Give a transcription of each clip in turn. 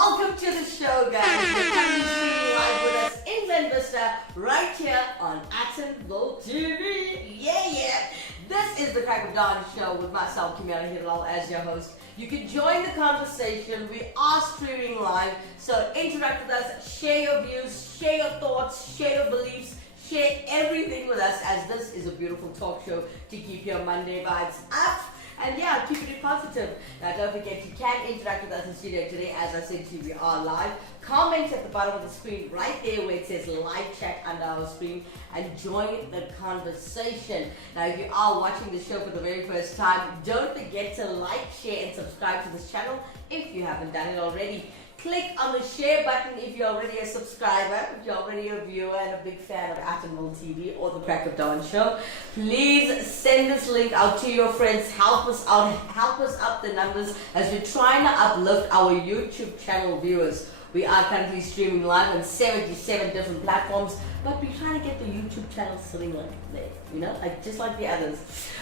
Welcome to the show, guys. You're coming streaming live with us in Glen Vista, right here on Atonville TV. Yeah. This is the Crack of Dawn show with myself, Kimera, Heeralal, as your host. You can join the conversation. We are streaming live, so interact with us, share your views, share your thoughts, share your beliefs, share everything with us, as this is a beautiful talk show to keep your Monday vibes up. And yeah, keep it positive. Now don't forget, you can interact with us in studio today. As I said to you, we are live. Comment at the bottom of the screen right there where it says live chat under our screen and join the conversation. Now if you are watching the show for the very first time, don't forget to like, share and subscribe to this channel if you haven't done it already. Click on the share button if you're already a subscriber, if you're already a viewer and a big fan of Atonville TV or the Crack of Dawn show. Please send this link out to your friends. Help us out. Help us up the numbers as we're trying to uplift our YouTube channel viewers. We are currently streaming live on 77 different platforms, but we're trying to get the YouTube channel sitting like there, you know, like just like the others.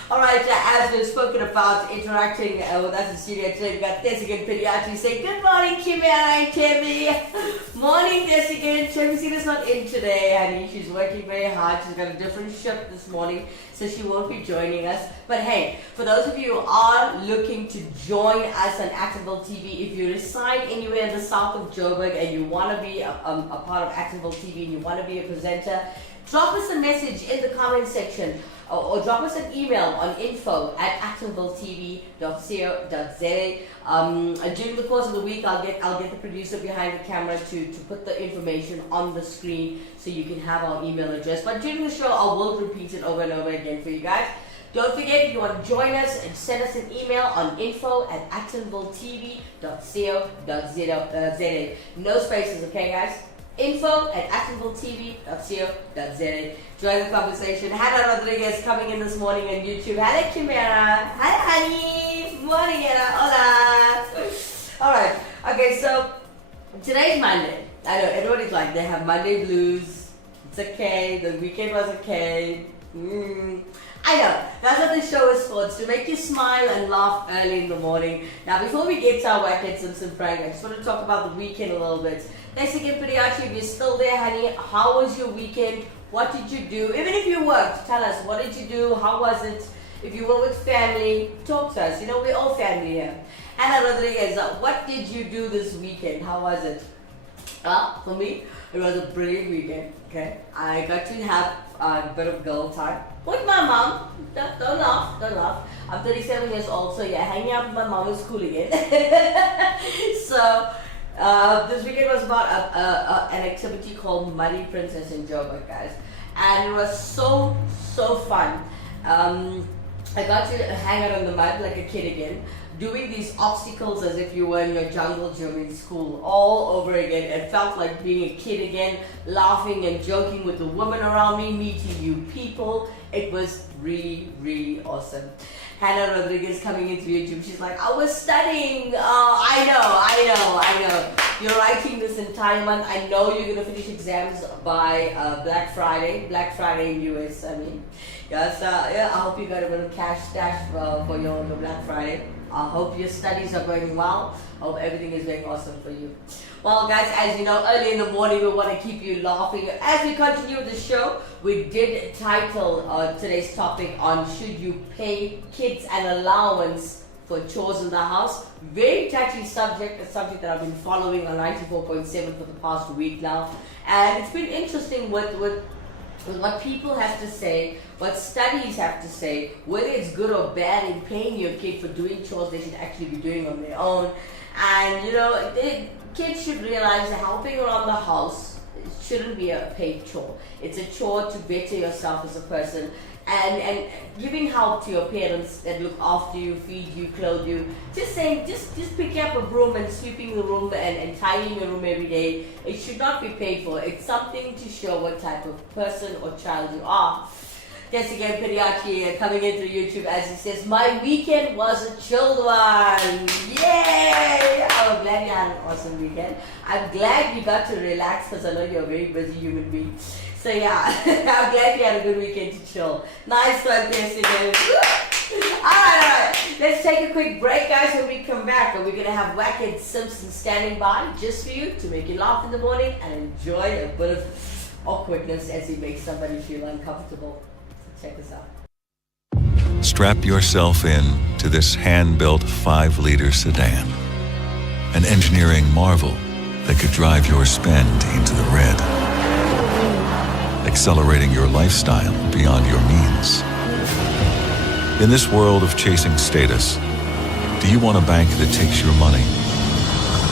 Alright, as we've spoken about interacting with us in studio today, we've got Desigan Pediatri saying, good morning, Kimera and Timmy. Morning, Desigan. Timmy's not in today, honey. She's working very hard. She's got a different shift this morning, so she won't be joining us. But hey, for those of you who are looking to join us on Atonville TV, if you reside anywhere in the south of Joburg and you want to be a part of Atonville TV and you want to be a presenter, drop us a message in the comment section or drop us an email on info@atonvilletv.co.za. During the course of the week, I'll get the producer behind the camera to put the information on the screen so you can have our email address. But during the show, I will repeat it over and over again for you guys. Don't forget, if you want to join us, and send us an email on info@atonvilletv.co.za. No spaces, okay, guys? info@atonvilletv.co.za. Join the conversation. Hannah Rodriguez coming in this morning on YouTube. Hello, Kimera. Hi, honey. Morning, Hannah. Hola. Alright. Okay, so today's Monday. I know everybody's like, they have Monday blues. It's okay. The weekend was okay. I know, that's what this show is for. It's to make you smile and laugh early in the morning. Now, before we get to our Wackhead Simpson prank, I just want to talk about the weekend a little bit. Thanks again, Pediatri. If you're still there, honey, how was your weekend? What did you do? Even if you worked, tell us, what did you do? How was it? If you were with family, talk to us. You know, we're all family here. Anna Rodriguez, what did you do this weekend? How was it? For me, it was a brilliant weekend, okay? I got to have a bit of girl time with my mom. Don't laugh. I'm 37 years old, so yeah, hanging out with my mom is cool again. So, this weekend was about an activity called Muddy Princess in Joburg, guys. And it was so fun. I got to hang out on the mud like a kid again, doing these obstacles as if you were in your jungle gym in school all over again. It felt like being a kid again, laughing and joking with the women around me, meeting new people. It was really awesome. Hannah Rodriguez coming into YouTube, she's like, I was studying. I know. You're writing this entire month. I know you're going to finish exams by Black Friday in US, I mean. Yes, yeah, I hope you got a bit of cash stash for your Black Friday. I hope your studies are going well. I hope everything is going awesome for you. Well, guys, as you know, early in the morning, we want to keep you laughing. As we continue with the show, we did title today's topic on should you pay kids an allowance for chores in the house. Very touchy subject, a subject that I've been following on 94.7 for the past week now. And it's been interesting with what people have to say, what studies have to say, whether it's good or bad in paying your kid for doing chores they should actually be doing on their own. And you know, kids should realize that helping around the house shouldn't be a paid chore. It's a chore to better yourself as a person. And giving help to your parents that look after you, feed you, clothe you. Just saying, just picking up a broom and sweeping the room and tidying your room every day. It should not be paid for. It's something to show what type of person or child you are. Yes, again, Pediatri coming into YouTube as he says, my weekend was a chilled one. Yay! I'm glad you had an awesome weekend. I'm glad you got to relax because I know you're a very busy human being. So yeah, I'm glad you had a good weekend to chill. Nice one, Jessica. Alright. Let's take a quick break, guys. When we come back, we're going to have Wackett Simpson standing by just for you to make you laugh in the morning and enjoy a bit of awkwardness as he makes somebody feel uncomfortable. So check this out. Strap yourself in to this hand-built 5-liter sedan. An engineering marvel that could drive your spend into the red. Accelerating your lifestyle beyond your means. In this world of chasing status, do you want a bank that takes your money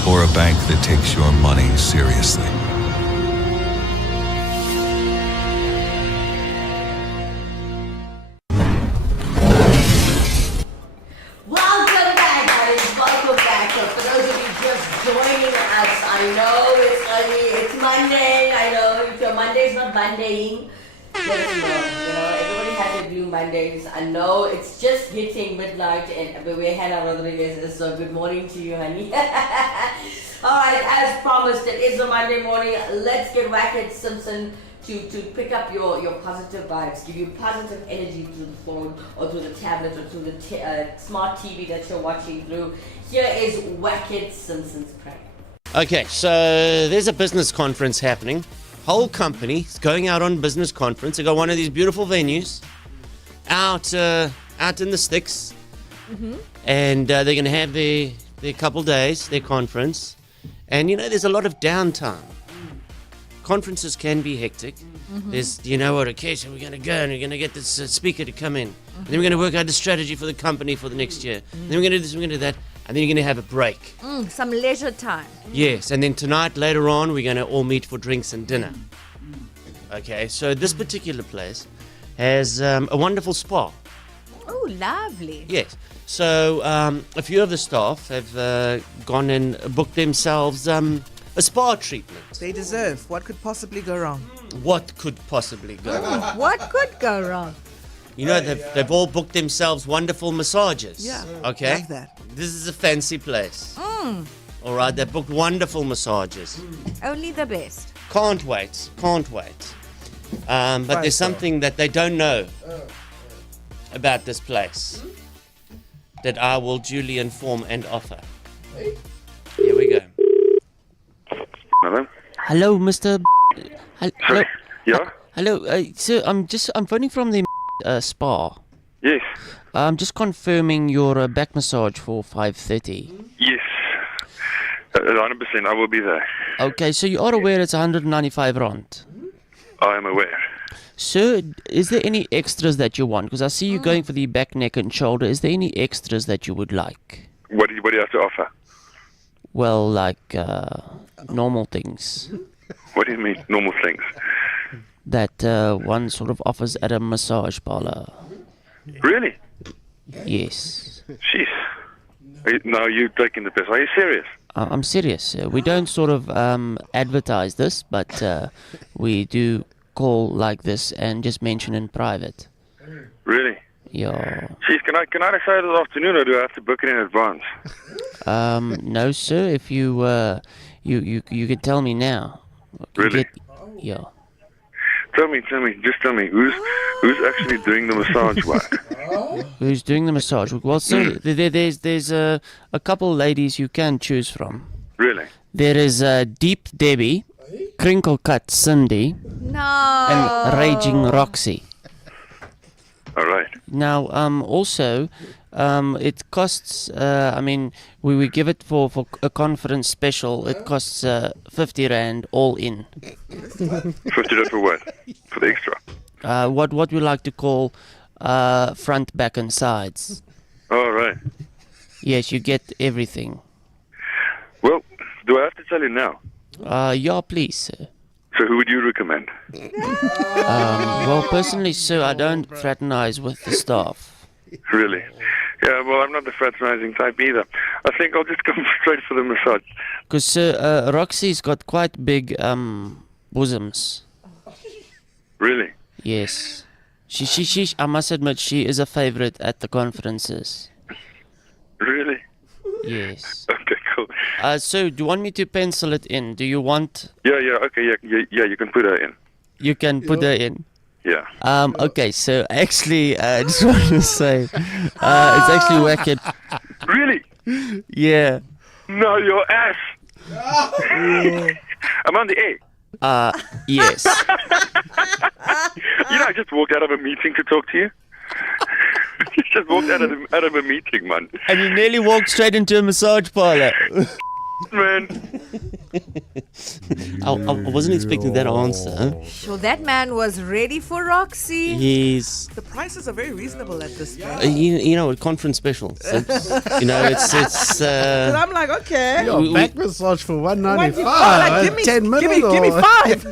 or a bank that takes your money seriously? Welcome back, guys. Welcome back. So for those of you just joining us, I know it's early, it's Monday. I know if your Monday's not Mondaying, let us know. Everybody has their blue Mondays. I know it's just hitting midnight, and we're Hannah Rodriguez. So good morning to you, honey. Alright, as promised, it is a Monday morning. Let's get Wackett Simpson to pick up your positive vibes, give you positive energy through the phone or through the tablet or through the smart TV that you're watching through. Here is Wackett Simpson's prank. Okay, so there's a business conference happening. Whole company is going out on business conference. They got one of these beautiful venues out in the sticks, and they're going to have their couple days, their conference. And there's a lot of downtime. Conferences can be hectic. There's, okay, so we're going to go and we're going to get this speaker to come in. And then we're going to work out the strategy for the company for the next year. And then we're going to do this, we're going to do that. And then you're going to have a break. Some leisure time. Yes, and then tonight, later on, we're going to all meet for drinks and dinner. Okay, so this particular place has a wonderful spa. Oh, lovely. Yes, so a few of the staff have gone and booked themselves a spa treatment. They deserve. What could possibly go wrong? What could possibly go wrong? What could go wrong? They've all booked themselves wonderful massages. Yeah, Okay? love that. This is a fancy place. All right, they've booked wonderful massages. Only the best. Can't wait. But there's something that they don't know about this place that I will duly inform and offer. Here we go. Hello? Hello, Mr. Hello. Sorry. Yeah? Hello, sir. I'm phoning from the spa. Yes. I'm just confirming your back massage for 5:30. Yes. 100%. I will be there. Okay, so you are aware it's 195 rand. I am aware. Sir, is there any extras that you want? Because I see you going for the back, neck, and shoulder. Is there any extras that you would like? What do you have to offer? Well, like normal things What do you mean, normal things? that one sort of offers at a massage parlor. Really? Yes. Jeez. No, you're taking the piss. Are you serious? I'm serious, sir. We don't sort of advertise this, but we do call like this and just mention in private. Really? Yeah. Jeez, can I decide this afternoon or do I have to book it in advance? No, sir. If you you can tell me now. Really? Yeah. Tell me, just tell me, who's actually doing the massage work? Who's doing the massage? Well, sir, there's a couple ladies you can choose from. Really? There is Deep Debbie, Crinkle Cut Cindy, No. and Raging Roxy. All right. Now, also, it costs. We give it for a conference special. It costs 50 rand all in. 50 for what? For the extra? What we like to call front, back, and sides. All right. Yes, you get everything. Well, do I have to tell you now? Yeah, please, sir. So who would you recommend? Well, personally, sir, I don't fraternize with the staff. Really? Yeah, well, I'm not the fraternizing type either. I think I'll just go straight for the massage. Because, sir, Roxy's got quite big bosoms. Really? Yes. She, I must admit, she is a favorite at the conferences. Really? Yes. Okay, cool. So, do you want me to pencil it in? Do you want... Yeah, okay, yeah, you can put her in. You can put her in. Yeah. Okay, so actually, I just wanted to say, it's actually wicked. Really? Yeah. No, your ass. I'm on the A. Yes. I just walked out of a meeting to talk to you. Just walked out of a meeting, man. And you nearly walked straight into a massage parlor. Man. I wasn't expecting that answer. So that man was ready for Roxy. He's, The prices are very reasonable at this point. you know, a conference special. So, it's. And I'm like, okay. Yo, we- back massage for Like, $195. 10 minutes. give me 5.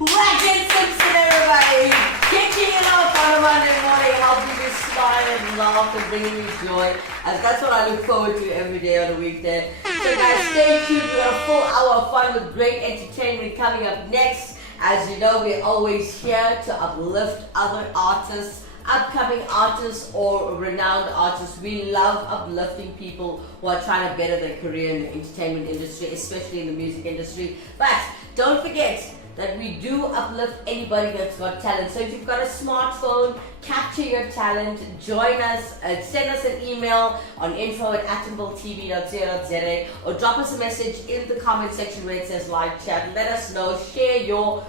Wagon Simpson, everybody! Kicking it off on a Monday morning, helping you smile and laugh and bringing you joy. And that's what I look forward to every day on a weekday. So guys, stay tuned. We've got a full hour of fun with great entertainment coming up next. As you know, we're always here to uplift other artists, upcoming artists or renowned artists. We love uplifting people who are trying to better their career in the entertainment industry, especially in the music industry. But don't forget that we do uplift anybody that's got talent. So if you've got a smartphone, capture your talent, join us, send us an email on info@atombltv.co.za or drop us a message in the comment section where it says live chat. Let us know, share your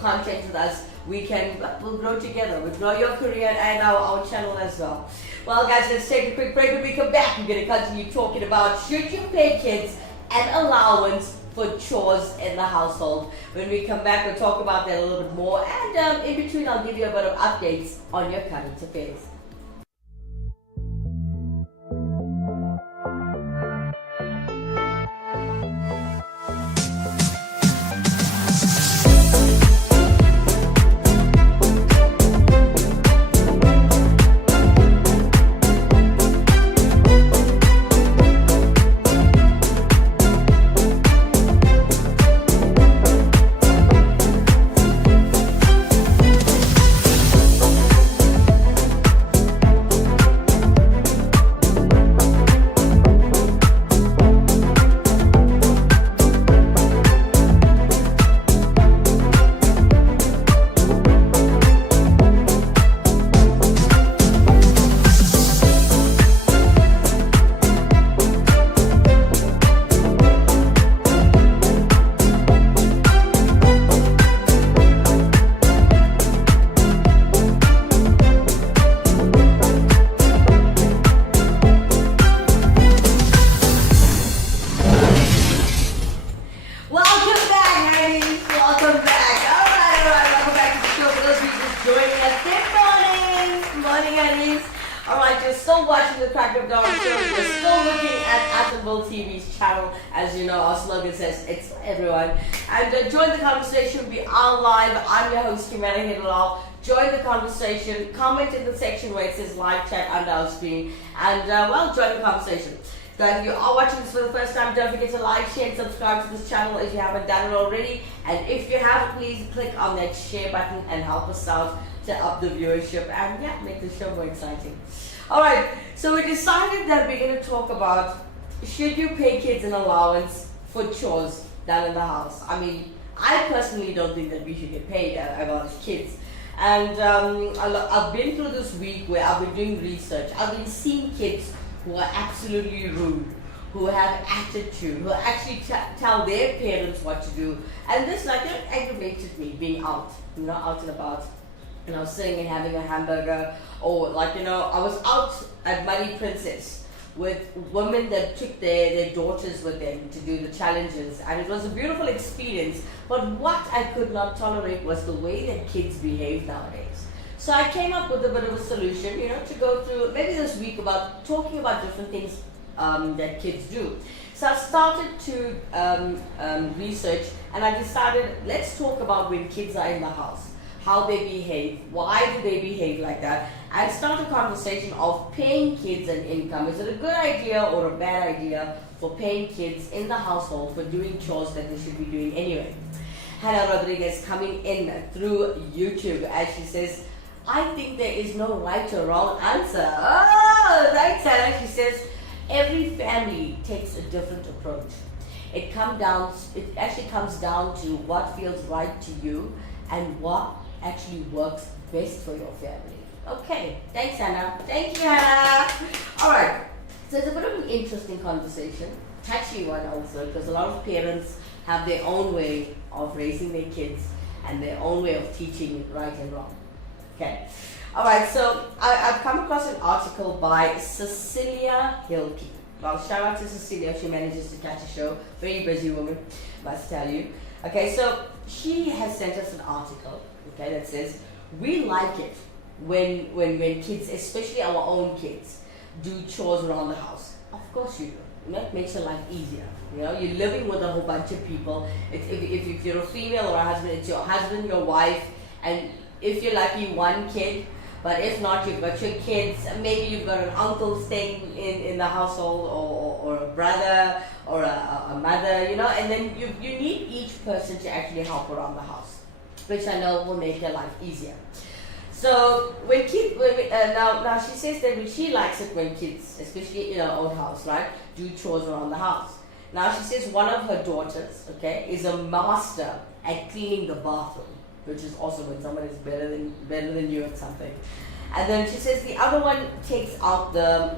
content with us. We'll grow together. We'll grow your career and our channel as well. Well guys, let's take a quick break. When we come back, we're going to continue talking about should you pay kids an allowance for chores in the household. When we come back, we'll talk about that a little bit more, and in between I'll give you a bit of updates on your current affairs. Watching the Crack of Dawn show. We're still looking at Atomble TV's channel. As you know, our slogan says it's for everyone. And join the conversation. We are live. I'm your host, Kimera, Heeralal. Join the conversation. Comment in the section where it says live chat under our screen. And join the conversation. So if you are watching this for the first time, don't forget to like, share, and subscribe to this channel if you haven't done it already. And if you have, please click on that share button and help us out to up the viewership and make the show more exciting. Alright, so we decided that we're going to talk about should you pay kids an allowance for chores done in the house. I mean, I personally don't think that we should get paid about kids. And I've been through this week where I've been doing research. I've been seeing kids who are absolutely rude, who have attitude, who actually tell their parents what to do. And this aggravated me being out and about. Sitting and having a hamburger, or I was out at Muddy Princess with women that took their daughters with them to do the challenges, and it was a beautiful experience. But what I could not tolerate was the way that kids behave nowadays. So I came up with a bit of a solution, to go through maybe this week about talking about different things that kids do. So I started to research, and I decided let's talk about when kids are in the house. How they behave, why do they behave like that, and start a conversation of paying kids an income. Is it a good idea or a bad idea for paying kids in the household for doing chores that they should be doing anyway? Hannah Rodriguez coming in through YouTube as she says, I think there is no right or wrong answer. Oh, right, Hannah. She says, every family takes a different approach. It actually comes down to what feels right to you and what actually works best for your family. Okay, thanks Hannah. Thank you Hannah. Alright, so it's a bit of an interesting conversation, touchy one also, because a lot of parents have their own way of raising their kids and their own way of teaching right and wrong. Okay. Alright, so I've come across an article by Cecilia Hilke. Well, shout out to Cecilia, she manages to catch a show. Very busy woman, must tell you. Okay, so she has sent us an article, okay, that says, we like it when kids, especially our own kids, do chores around the house. Of course you do. You know, it makes your life easier. You know, you're living with a whole bunch of people. If you're a female or a husband, it's your husband, your wife, and if you're lucky, one kid. But if not, you've got your kids, maybe you've got an uncle staying in the household, or a brother, or a mother, you know, and then you need each person to actually help around the house, which I know will make your life easier. So now she says that she likes it when kids, especially in her own house, right, do chores around the house. Now she says one of her daughters, okay, is a master at cleaning the bathroom, which is awesome when someone is better than you at something. And then she says the other one takes out the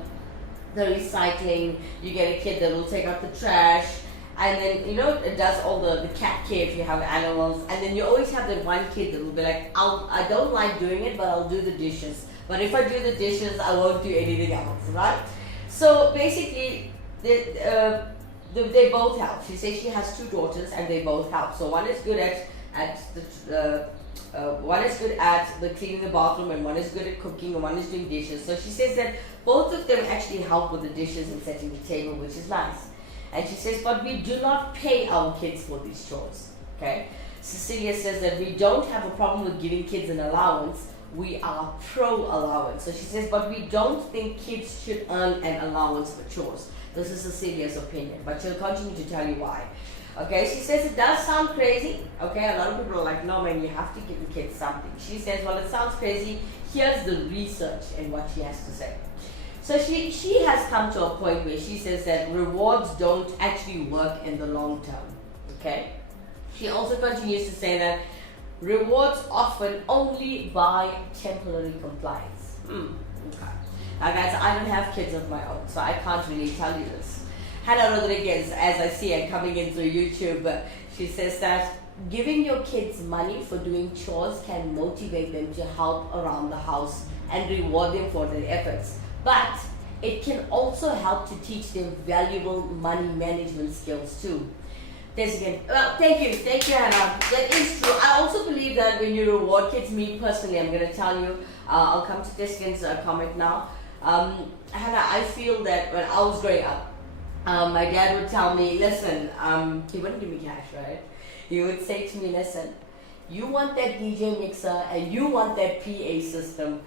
recycling. You get a kid that will take out the trash, and then it does all the cat care if you have animals. And then you always have that one kid that will be like, I don't like doing it, but I'll do the dishes. But if I do the dishes, I won't do anything else, right? So basically, they both help. She says she has two daughters, and they both help. So one is good at the cleaning the bathroom, and one is good at cooking, and one is doing dishes. So she says that both of them actually help with the dishes and setting the table, which is nice. And she says, but we do not pay our kids for these chores. Okay? Cecilia says that we don't have a problem with giving kids an allowance. We are pro-allowance. So she says, but we don't think kids should earn an allowance for chores. This is Cecilia's opinion, but she'll continue to tell you why. Okay, she says it does sound crazy. Okay, a lot of people are like, no man, you have to give the kids something. She says, well, it sounds crazy. Here's the research and what she has to say. So she has come to a point where she says that rewards don't actually work in the long term. Okay? She also continues to say that rewards often only buy temporary compliance. Okay. Now guys, I don't have kids of my own, so I can't really tell you this. Hannah Rodriguez, as I see her coming in through YouTube, she says that giving your kids money for doing chores can motivate them to help around the house and reward them for their efforts. But it can also help to teach them valuable money management skills too. Well, thank you Hannah. That is true. I also believe that when you reward kids, me personally, I'm going to tell you, I'll come to Deskin's comment now. Hannah, I feel that when I was growing up, my dad would tell me, listen, he wouldn't give me cash, right? He would say to me, listen, you want that DJ mixer and you want that PA system.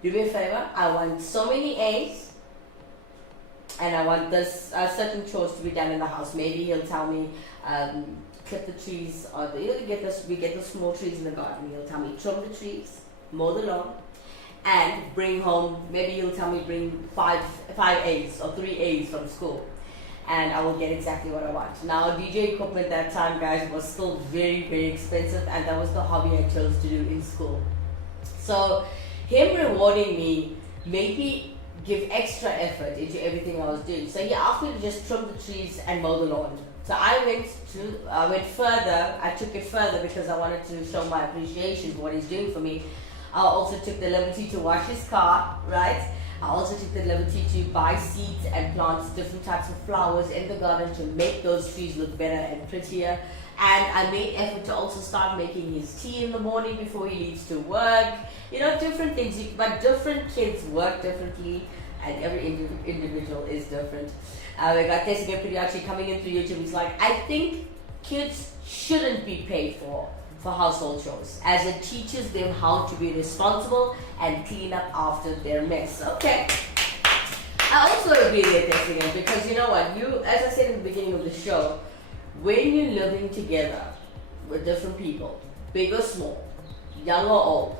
Do me a favor, I want so many A's and I want this certain chores to be done in the house. Maybe he'll tell me, clip the trees, or we get the small trees in the garden. He'll tell me, trim the trees, mow the lawn, and bring home, maybe he'll tell me bring five A's or 3 A's from school, and I will get exactly what I want. Now DJ equipment that time, guys, was still very, very expensive, and that was the hobby I chose to do in school. So him rewarding me made me give extra effort into everything I was doing. So he asked me to just trim the trees and mow the lawn. So I went further. I took it further because I wanted to show my appreciation for what he's doing for me. I also took the liberty to wash his car, right? I also took the liberty to buy seeds and plant different types of flowers in the garden to make those trees look better and prettier. And I made effort to also start making his tea in the morning before he leaves to work. You know, different things. But different kids work differently, and every individual is different. We got Tessica Priyachi coming in through YouTube. He's like, I think kids shouldn't be paid for household chores, as it teaches them how to be responsible and clean up after their mess. Okay. I also agree with Tessica, because you know what? As I said in the beginning of the show, when you're living together with different people, big or small, young or old,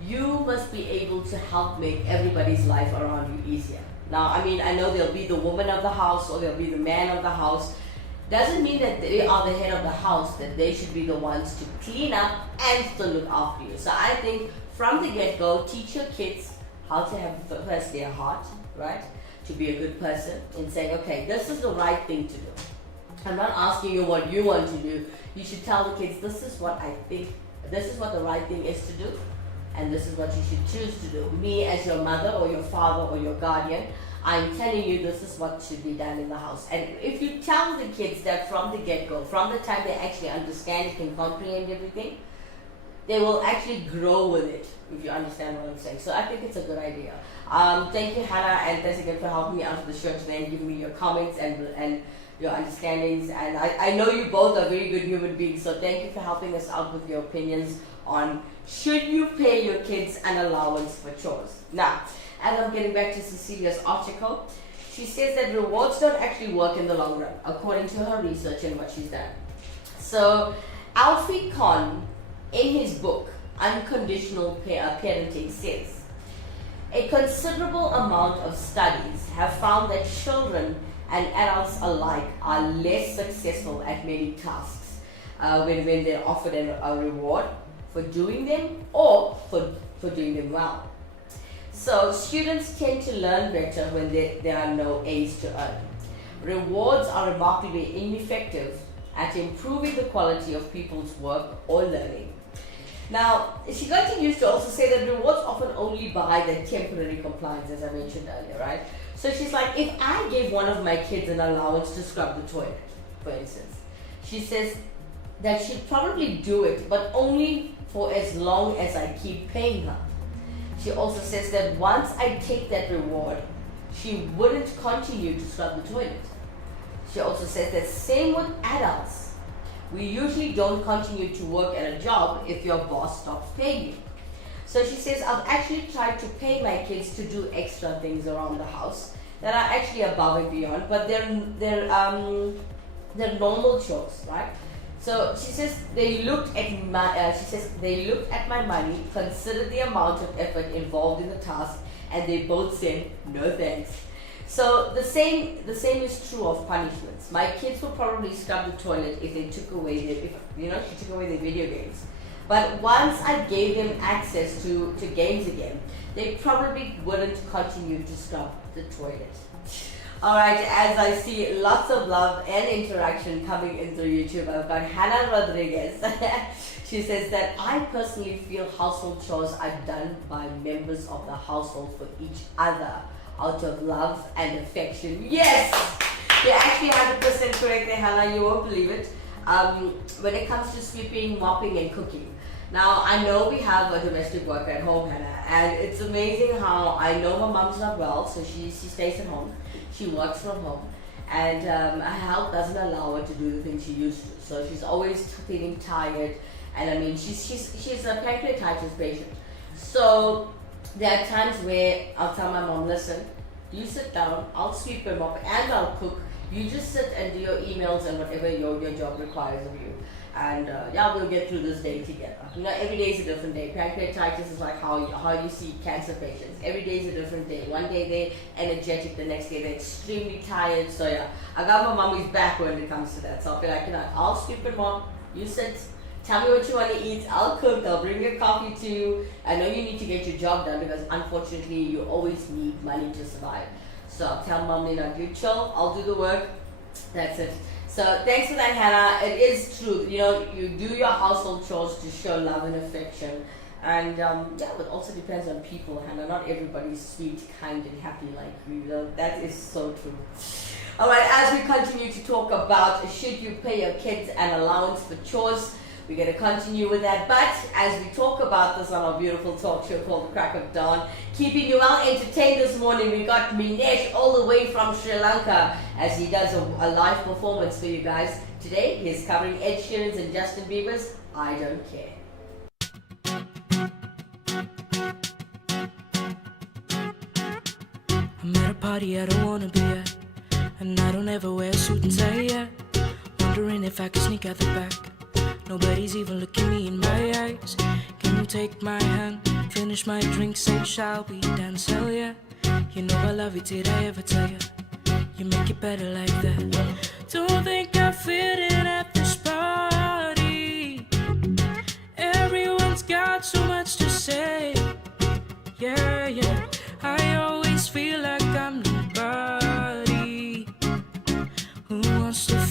you must be able to help make everybody's life around you easier. Now, I mean, I know there'll be the woman of the house or there'll be the man of the house. doesn't mean that they are the head of the house, that they should be the ones to clean up and still look after you. So I think from the get-go, teach your kids how to have first their heart, right? To be a good person in saying, okay, this is the right thing to do. I'm not asking you what you want to do. You should tell the kids, this is what I think, this is what the right thing is to do, and this is what you should choose to do. Me as your mother or your father or your guardian, I'm telling you this is what should be done in the house. And if you tell the kids that from the get-go, from the time they actually understand, can comprehend everything, they will actually grow with it, if you understand what I'm saying. So I think it's a good idea. Thank you, Hannah, and thanks again for helping me out with the show today and giving me your comments and your understandings. And I know you both are very good human beings, so thank you for helping us out with your opinions on should you pay your kids an allowance for chores. Now, as I'm getting back to Cecilia's article, she says that rewards don't actually work in the long run, according to her research and what she's done. So, Alfie Kahn, in his book, Unconditional Parenting, says, a considerable amount of studies have found that children and adults alike are less successful at many tasks when they're offered a reward for doing them or for doing them well. So students tend to learn better when there are no A's to earn. Rewards are remarkably ineffective at improving the quality of people's work or learning. Now, she continues to also say that rewards often only buy the temporary compliance, as I mentioned earlier, right? So she's like, if I gave one of my kids an allowance to scrub the toilet, for instance, she says that she'd probably do it, but only for as long as I keep paying her. She also says that once I take that reward, she wouldn't continue to scrub the toilet. She also says that same with adults. We usually don't continue to work at a job if your boss stops paying you. So she says, I've actually tried to pay my kids to do extra things around the house that are actually above and beyond, but they're normal chores, right? So she says they looked at my money, considered the amount of effort involved in the task, and they both said no thanks. So the same is true of punishments. My kids would probably scrub the toilet if they took away she took away their video games. But once I gave them access to games again, they probably wouldn't continue to scrub the toilet. Alright, as I see lots of love and interaction coming in through YouTube, I've got Hannah Rodriguez. She says that I personally feel household chores are done by members of the household for each other out of love and affection. Yes! You're actually 100% correct there, Hannah. You won't believe it. When it comes to sweeping, mopping, and cooking. Now, I know we have a domestic worker at home, Hannah, and it's amazing how I know my mom's not well, so she stays at home. She works from home, and her health doesn't allow her to do the things she used to. So she's always feeling tired, and I mean, she's a pancreatitis patient. So there are times where I'll tell my mom, listen, you sit down, I'll sweep and mop, and I'll cook. You just sit and do your emails and whatever your job requires of you. And we'll get through this day together. You know, every day is a different day. Pancreatitis is like how you see cancer patients. Every day is a different day. One day they're energetic, the next day they're extremely tired. So yeah, I got my mommy's back when it comes to that. So I'll be like, I'll sweep and mop, you sit, tell me what you want to eat, I'll cook, I'll bring your coffee to you. I know you need to get your job done because unfortunately you always need money to survive. So I'll tell mom, you chill, I'll do the work, that's it. So thanks for that, Hannah. It is true, you do your household chores to show love and affection. And it also depends on people, Hannah. Not everybody's sweet, kind, and happy like you. That is so true. Alright, as we continue to talk about should you pay your kids an allowance for chores, we're going to continue with that. But as we talk about this on our beautiful talk show called The Crack of Dawn, keeping you well entertained this morning, we got Minesh all the way from Sri Lanka as he does a live performance for you guys. Today, he's covering Ed Sheeran's and Justin Bieber's I Don't Care. I'm at a party I don't wanna be at, and I don't ever wear a suit and tie yet. Wondering if I could sneak out the back. Nobody's even looking me in my eyes. Can you take my hand, finish my drink, say shall we dance? Hell yeah. You know I love you, did I ever tell you? You make it better like that. Don't think I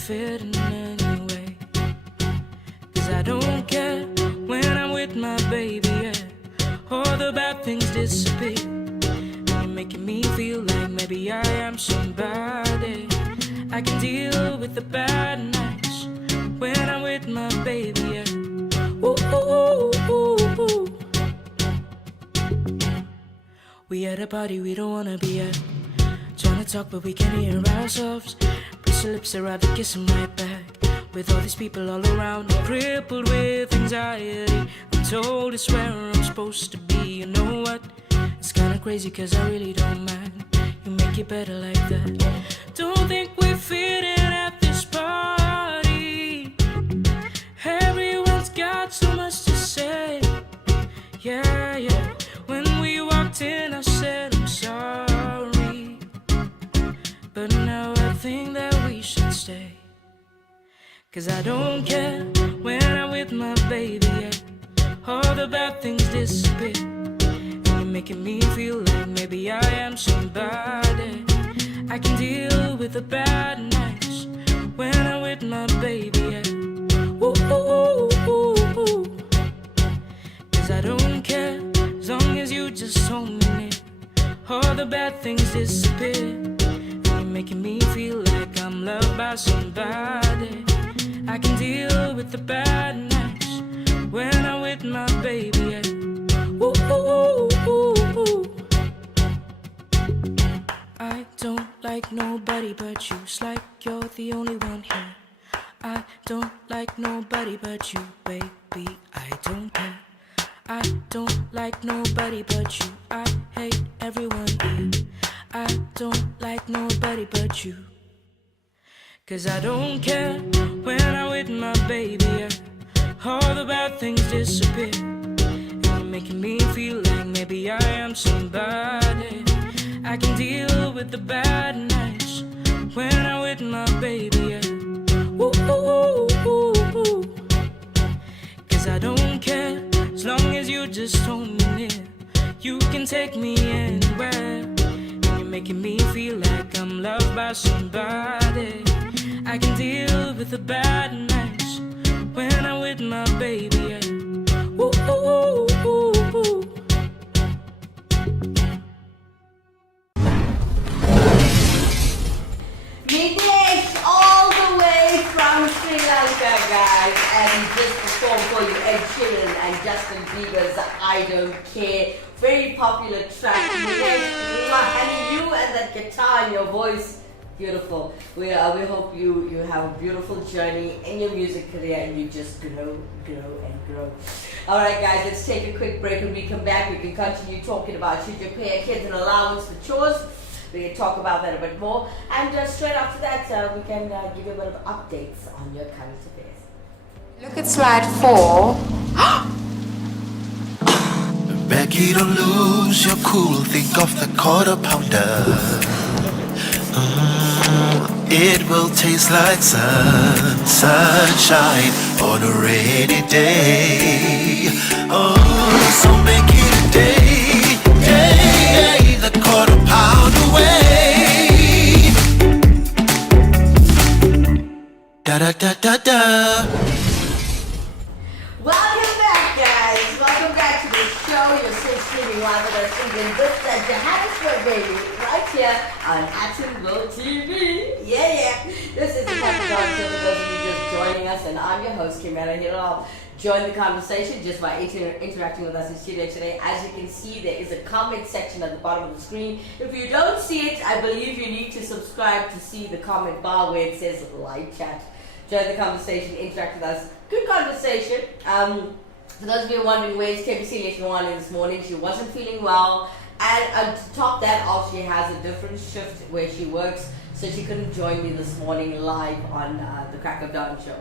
fit in anyway. 'Cause I don't care when I'm with my baby, yeah. All the bad things disappear. You're making me feel like maybe I am somebody. I can deal with the bad nights when I'm with my baby, yeah. Ooh, ooh, ooh, ooh. We at a party we don't wanna be at. Trying to talk but we can't hear ourselves. Press your lips around to kiss 'em right back. With all these people all around, I'm crippled with anxiety. I'm told it's where I'm supposed to be. You know what? It's kinda crazy 'cause I really don't mind. You make it better like that. Don't think we fit in at this party. Everyone's got so much to say. Yeah, yeah. When we walked in, I said I'm sorry, but now I think that we should stay. 'Cause I don't care when I'm with my baby, yeah. All the bad things disappear. And you're making me feel like maybe I am somebody. I can deal with the bad nights when I'm with my baby, yeah. Ooh, ooh, ooh, ooh, ooh. 'Cause I don't care as long as you just hold me near. All the bad things disappear. And you're making me feel like I'm loved by somebody. I can deal with the bad nights when I'm with my baby, yeah. Ooh, ooh, ooh, ooh, ooh. I don't like nobody but you. It's like you're the only one here. I don't like nobody but you, baby. I don't care. I don't like nobody but you. I hate everyone here. I don't like nobody but you. 'Cause I don't care when I'm with my baby, yeah. All the bad things disappear. And you're making me feel like maybe I am somebody. I can deal with the bad nights when I'm with my baby, yeah. Ooh, ooh, ooh, ooh, ooh. 'Cause I don't care as long as you just hold me near. You can take me anywhere. And you're making me feel like I'm loved by somebody. I can deal with the bad nights when I'm with my baby, yeah. Ooh, ooh, ooh, ooh, ooh. Vignesh all the way from Sri Lanka, guys, and he just performed for you Ed Sheeran and Justin Bieber's I Don't Care. Very popular track. Vignesh, honey, you and that guitar and your voice, beautiful. We hope you have a beautiful journey in your music career and you just grow and grow. All right, guys, let's take a quick break. When we come back, we can continue talking about should you pay your kids an allowance for chores. We can talk about that a bit more, and straight after that, we can give you a bit of updates on your current affairs. Look at slide 4. Becky, don't lose your cool. Think of the quarter pounder. It will taste like sunshine on a rainy day. Oh, so make it a day, the quarter pound away. Da da da da da. Welcome back, guys. Welcome back to the show. You're still streaming live with us England. This is Johannesburg, baby, right here on Atomville TV. Yeah. This is the Capricorn Show for those of you just joining us, and I'm your host, Kimera Heeralal. Join the conversation just by interacting with us in studio today. As you can see, there is a comment section at the bottom of the screen. If you don't see it, I believe you need to subscribe to see the comment bar where it says live chat. Join the conversation, interact with us. Good conversation. For those of you wondering where's KBC Leshmawani this morning, she wasn't feeling well. And to top that off, she has a different shift where she works, so she couldn't join me this morning live on the Crack of Dawn show.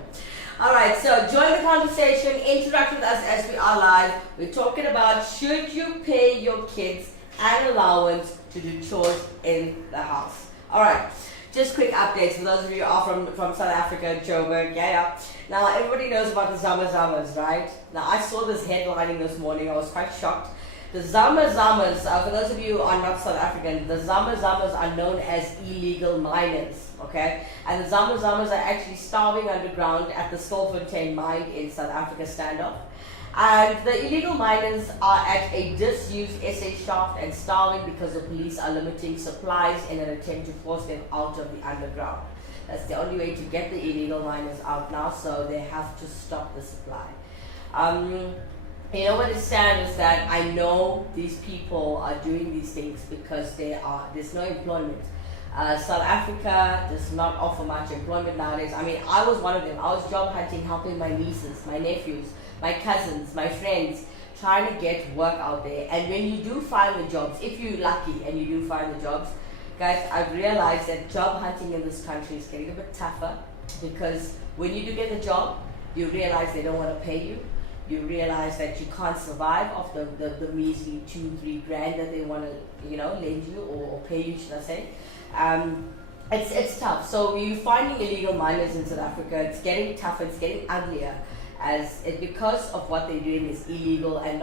Alright, so join the conversation, interact with us as we are live. We're talking about should you pay your kids an allowance to do chores in the house. Alright, just quick updates for those of you who are from South Africa, Joburg, yeah. Now everybody knows about the Zama Zamas, right? Now I saw this headlining this morning, I was quite shocked. The Zama-Zamas, for those of you who are not South African, the Zama-Zamas are known as illegal miners, okay? And the Zama-Zamas are actually starving underground at the Stilfontein mine in South Africa standoff. And the illegal miners are at a disused SA shaft and starving because the police are limiting supplies in an attempt to force them out of the underground. That's the only way to get the illegal miners out now, so they have to stop the supply. You know what is sad is that I know these people are doing these things because there's no employment. South Africa does not offer much employment nowadays. I mean, I was one of them. I was job hunting, helping my nieces, my nephews, my cousins, my friends, trying to get work out there. And when you do find the jobs, if you're lucky and you do find the jobs, guys, I've realized that job hunting in this country is getting a bit tougher, because when you do get the job, you realize they don't want to pay you. You realize that you can't survive off the measly 2-3 grand that they want to, lend you or pay you, should I say. It's tough. So you're finding illegal miners in South Africa. It's getting tougher, it's getting uglier, because of what they're doing is illegal, and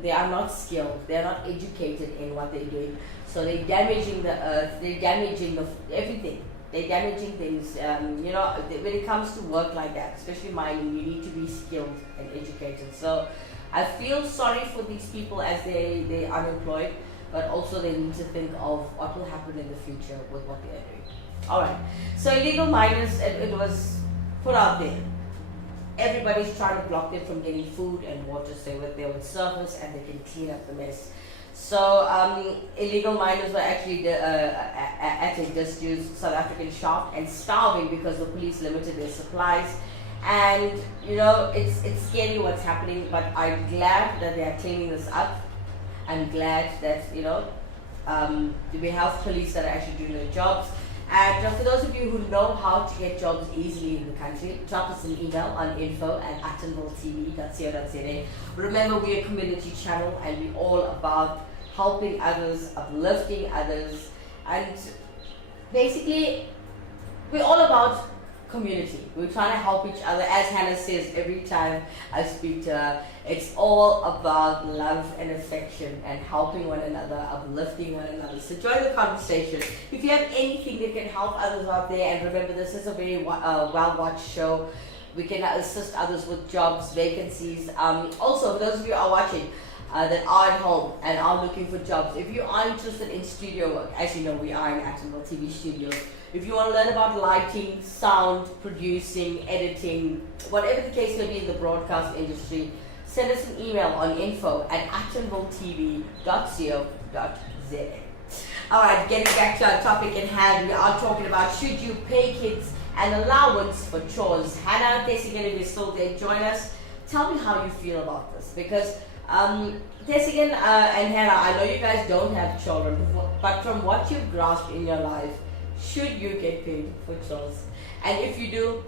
they are not skilled, they're not educated in what they're doing. So they're damaging the earth, they're damaging everything. They're damaging things. When it comes to work like that, especially mining, you need to be skilled and educated. So I feel sorry for these people as they're unemployed, but also they need to think of what will happen in the future with what they are doing. Alright, so illegal miners, it was put out there. Everybody's trying to block them from getting food and water, so they would surface and they can clean up the mess. So illegal miners were actually at a disused South African shaft and starving because the police limited their supplies. And it's scary what's happening, but I'm glad that they are cleaning this up. I'm glad that we have police that are actually doing their jobs. And for those of you who know how to get jobs easily in the country, drop us an email on info@actonvilletv.co.za. Remember, we're a community channel and we're all about helping others, uplifting others, and basically we're all about community. We're trying to help each other. As Hannah says every time I speak to her, it's all about love and affection and helping one another, uplifting one another. So join the conversation. If you have anything that can help others out there, and remember, this is a very well-watched show. We can assist others with jobs, vacancies. Also, for those of you who are watching that are at home and are looking for jobs, if you are interested in studio work, as you know, we are in Actonville TV Studios. If you want to learn about lighting, sound, producing, editing, whatever the case may be in the broadcast industry, send us an email on info@actonvilletv.co.za. Alright, getting back to our topic in hand, we are talking about, should you pay kids an allowance for chores? Hannah, Tessigan, if you're still there, join us. Tell me how you feel about this, because Tessigan and Hannah, I know you guys don't have children, but from what you've grasped in your life, should you get paid for chores? And if you do,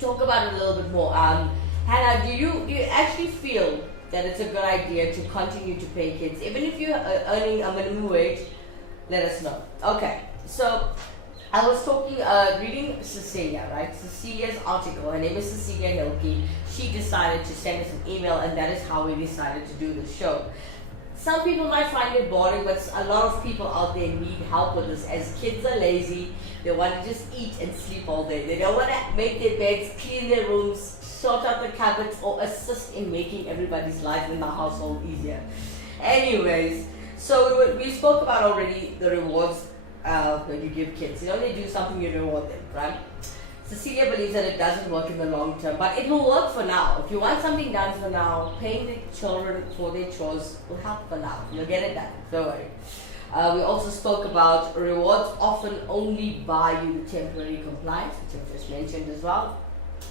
talk about it a little bit more. Hannah, do you actually feel that it's a good idea to continue to pay kids, even if you're earning a minimum wage? Let us know. Okay, so I was reading Cecilia, right? Cecilia's article. Her name is Cecilia Hilke. She decided to send us an email, and that is how we decided to do the show. Some people might find it boring, but a lot of people out there need help with this, as kids are lazy. They want to just eat and sleep all day. They don't want to make their beds, clean their rooms, sort out the cupboards, or assist in making everybody's life in the household easier. Anyways, so we spoke about already the rewards that you give kids. They do something, you reward them, right? Cecilia believes that it doesn't work in the long term, but it will work for now. If you want something done for now, paying the children for their chores will help for now. You'll get it done, don't worry. We also spoke about rewards often only buy you the temporary compliance, which I've just mentioned as well.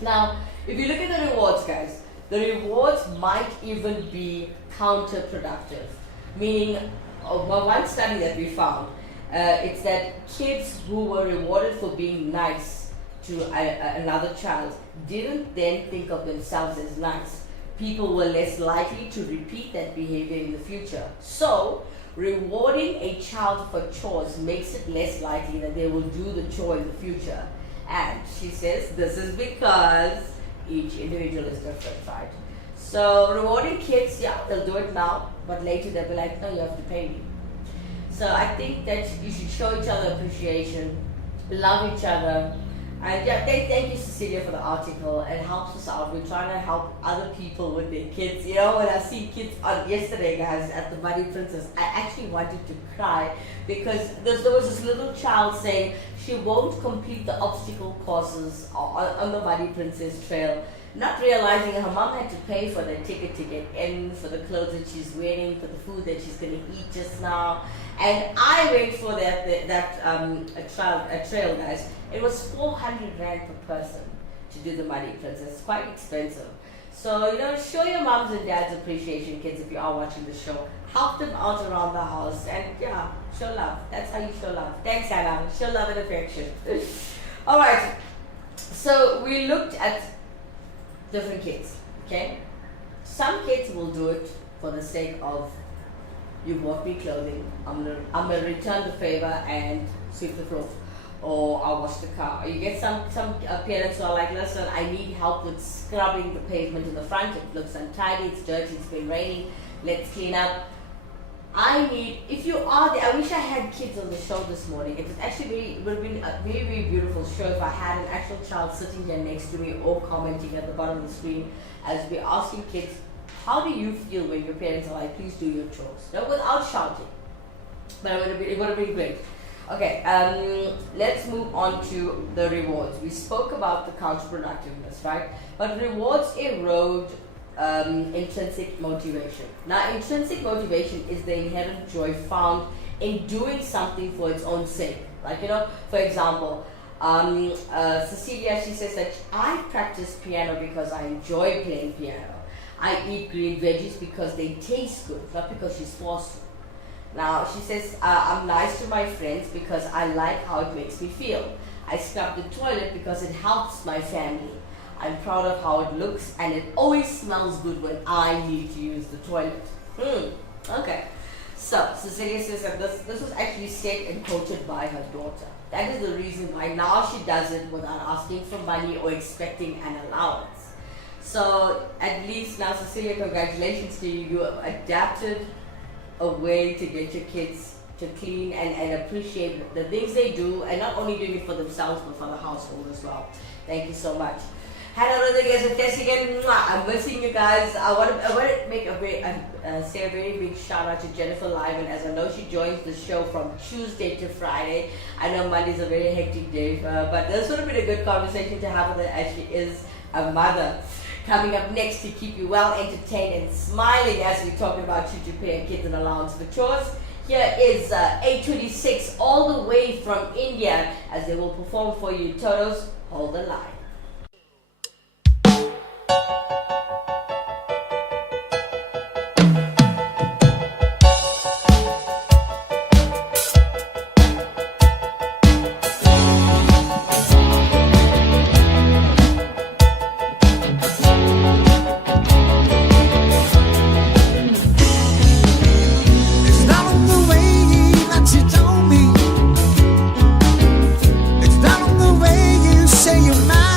Now, if you look at the rewards, guys, the rewards might even be counterproductive. Meaning, one study that we found, it's that kids who were rewarded for being nice to another child didn't then think of themselves as nice. People were less likely to repeat that behavior in the future. So, rewarding a child for chores makes it less likely that they will do the chore in the future. And she says this is because each individual is different, right? So rewarding kids, yeah, they'll do it now, but later they'll be like, no, you have to pay me. So I think that you should show each other appreciation, love each other. And yeah, thank you, Cecilia, for the article. It helps us out. We're trying to help other people with their kids. You know, when I see kids on yesterday, guys, at the Muddy Princess, I actually wanted to cry because there was this little child saying she won't complete the obstacle courses on the Muddy Princess Trail, not realizing her mom had to pay for the ticket to get in, for the clothes that she's wearing, for the food that she's going to eat just now. And I went for a trail, guys. It was 400 Rand per person to do the Muddy Princess. It's quite expensive. So, you know, show your moms and dads appreciation, kids, if you are watching the show. Help them out around the house. And yeah, show love. That's how you show love. Thanks, Anna. Show love and affection. All right. So we looked at different kids, okay? Some kids will do it for the sake of, you bought me clothing, I'm gonna return the favor and sweep the floor, or I'll wash the car. Or you get some parents who are like, listen, I need help with scrubbing the pavement in the front. It looks untidy, it's dirty, it's been raining, let's clean up. If you are there, I wish I had kids on the show this morning. It would have been a very, very beautiful show if I had an actual child sitting here next to me or commenting at the bottom of the screen as we're asking kids, how do you feel when your parents are like, please do your chores? No, without shouting. But it would have been great. Okay, let's move on to the rewards. We spoke about the counterproductiveness, right? But rewards erode intrinsic motivation. Now, intrinsic motivation is the inherent joy found in doing something for its own sake. Like, you know, for example, Cecilia, she says that I practice piano because I enjoy playing piano. I eat green veggies because they taste good, not because she's forced to. Now, she says, I'm nice to my friends because I like how it makes me feel. I scrub the toilet because it helps my family. I'm proud of how it looks and it always smells good when I need to use the toilet. Okay. So, Cecilia says that this was actually said and quoted by her daughter. That is the reason why now she does it without asking for money or expecting an allowance. So, at least now, Cecilia, congratulations to you. You have adapted a way to get your kids to clean and appreciate the things they do, and not only doing it for themselves but for the household as well. Thank you so much. Hannah Rodriguez and Tess again. I'm missing you guys. I want to make say a very big shout out to Jennifer Lyman, as I know she joins the show from Tuesday to Friday. I know Monday's a very hectic day for her, but this would have been a good conversation to have with her as she is a mother. Coming up next to keep you well entertained and smiling as we talk about should you pay a kid an allowance for chores. Here is 826 all the way from India as they will perform for you. Totos, hold the line. Say you're mine.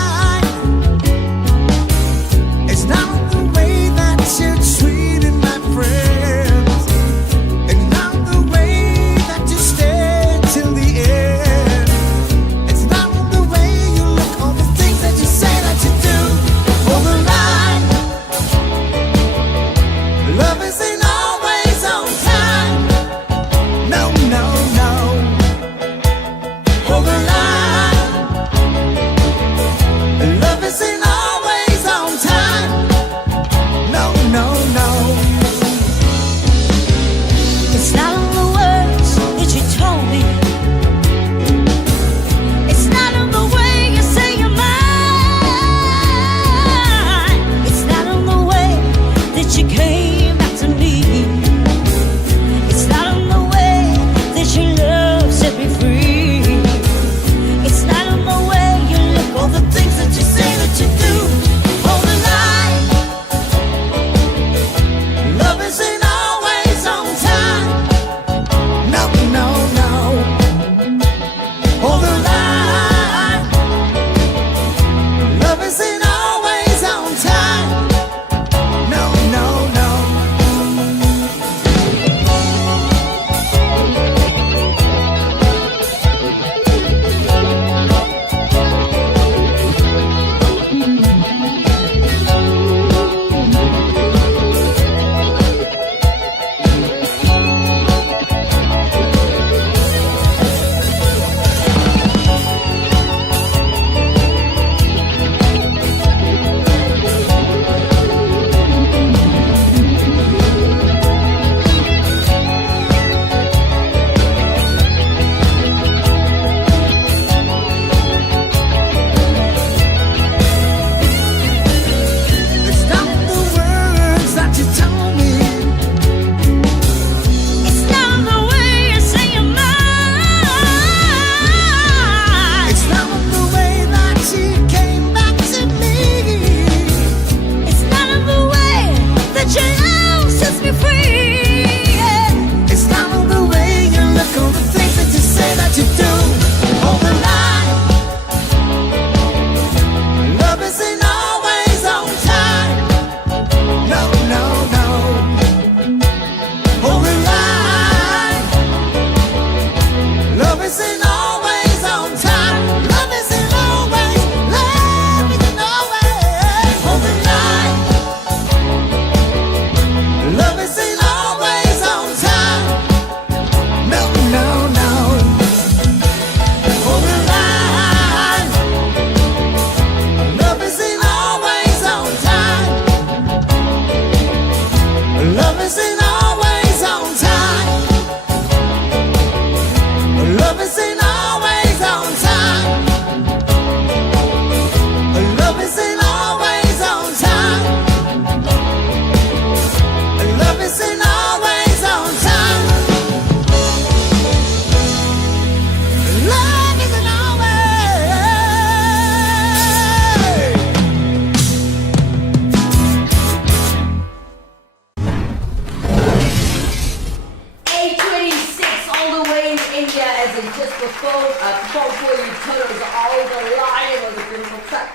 Oh, the lion was a beautiful track.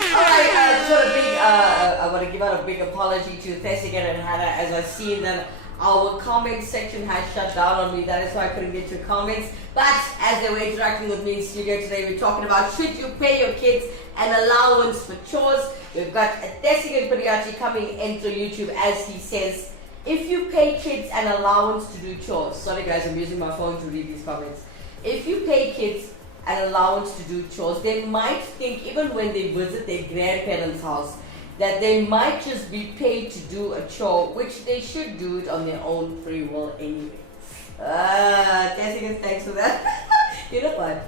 Alright, I want to give out a big apology to Thessigan and Hannah as I've seen that our comment section has shut down on me. That is why I couldn't get your comments. But as they were interacting with me in studio today, we're talking about should you pay your kids an allowance for chores. We've got Thessigan Padiachi coming into YouTube as he says, if you pay kids an allowance to do chores. Sorry guys, I'm using my phone to read these comments. If you pay kids an allowance to do chores, they might think, even when they visit their grandparents' house, that they might just be paid to do a chore, which they should do it on their own free will anyway. Desi, thanks for that. You know what?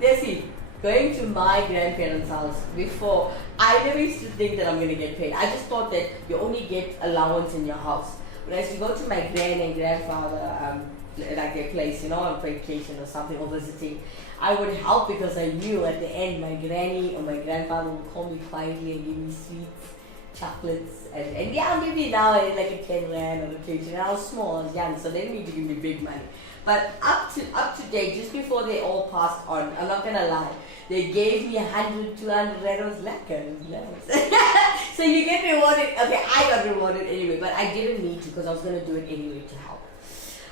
Desi, going to my grandparents' house before, I never used to think that I'm going to get paid. I just thought that you only get allowance in your house. When I used to go to my grand and grandfather, like their place, you know, on vacation or something, or visiting, I would help because I knew at the end my granny or my grandfather would call me quietly and give me sweets, chocolates, and yeah, maybe now I like a 10 rand on occasion. I was small, I was young, so they didn't need to give me big money. But up to date, just before they all passed on, I'm not gonna lie, they gave me 100, 200 rand. It was lekker. So you get rewarded. Okay, I got rewarded anyway, but I didn't need to because I was gonna do it anyway to help.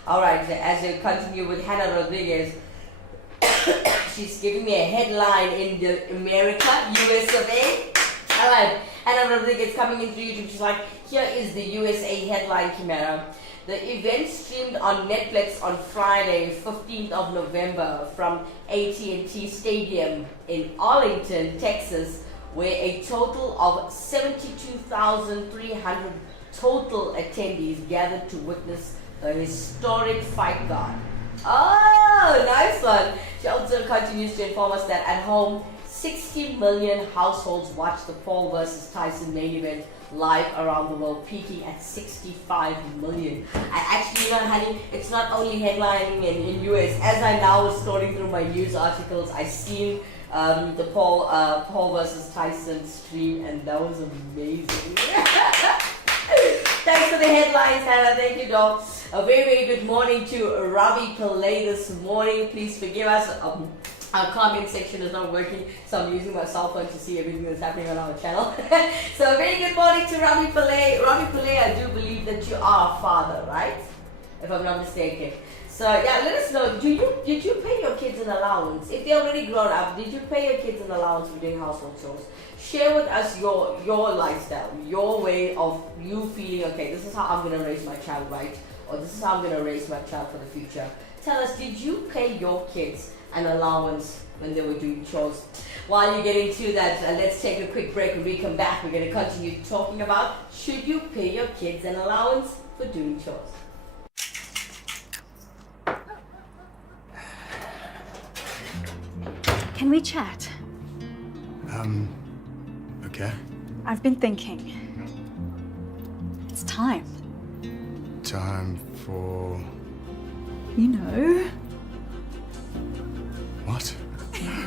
Alright, as we continue with Hannah Rodriguez, she's giving me a headline in the America, US of A. Alright, Hannah Rodriguez coming into YouTube, she's like, here is the USA headline, Kimera. The event streamed on Netflix on Friday, 15th of November from AT&T Stadium in Arlington, Texas, where a total of 72,300 total attendees gathered to witness a historic fight card. Oh, nice one. She also continues to inform us that at home, 60 million households watched the Paul versus Tyson main event live around the world, peaking at 65 million. I actually, you know, honey, it's not only headlining in US. As I now was scrolling through my news articles, I seen the Paul versus Tyson stream, and that was amazing. Thanks for the headlines, Hannah. Thank you, dog. A very, very good morning to Ravi Pillay this morning. Please forgive us. Our comment section is not working, so I'm using my cell phone to see everything that's happening on our channel. So a very good morning to Ravi Pillay. Ravi Pillay, I do believe that you are a father, right? If I'm not mistaken. So yeah, let us know, did you pay your kids an allowance? If they're already grown up, did you pay your kids an allowance for doing household chores? Share with us your lifestyle, your way of you feeling, okay, this is how I'm going to raise my child, right? Or this is how I'm going to raise my child for the future. Tell us, did you pay your kids an allowance when they were doing chores? While you're getting to that, let's take a quick break. When we come back, we're going to continue talking about should you pay your kids an allowance for doing chores? Can we chat? Okay. I've been thinking. It's time. Time for... You know. What?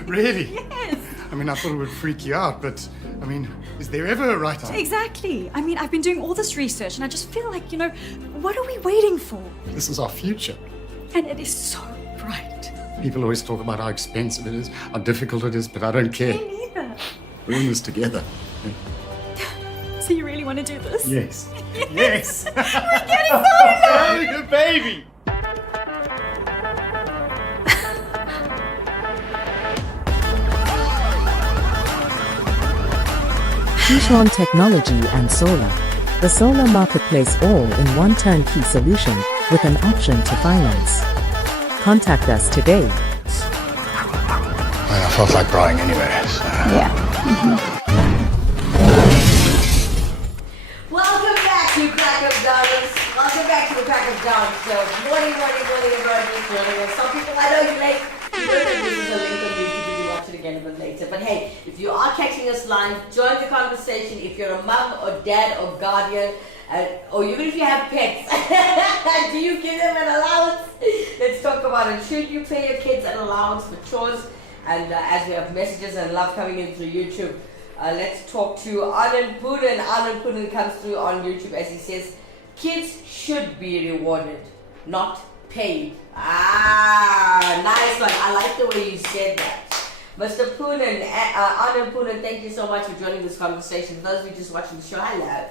Really? Yes! I mean, I thought it would freak you out, but, I mean, is there ever a right time? Exactly. I mean, I've been doing all this research and I just feel like, you know, what are we waiting for? This is our future. And it is so bright. People always talk about how expensive it is, how difficult it is, but I don't care. Me neither. We're in this together. So you really want to do this? Yes. Yes! We're getting so Having a baby! Kishon Technology and Solar. The solar marketplace all-in-one turnkey solution with an option to finance. Contact us today. I felt like crying anyway, so... Yeah. Welcome back to Crack of Dawn. Welcome back to the Crack of Dawn show. Morning, everybody. Just joining us. Some people, I know you're late. You know that this is a link on YouTube. You can watch it again a bit later. But hey, if you are catching us live, join the conversation. If you're a mom or dad or guardian, or even if you have pets, do you give them an allowance? Let's talk about it. Should you pay your kids an allowance for chores? And as we have messages and love coming in through YouTube, let's talk to Anand Puran. Anand Puran comes through on YouTube as he says, kids should be rewarded, not paid. Ah, nice one. I like like the way you said that. Mr. Poonen, Anand Poonen, thank you so much for joining this conversation. For those of you just watching the show, hello.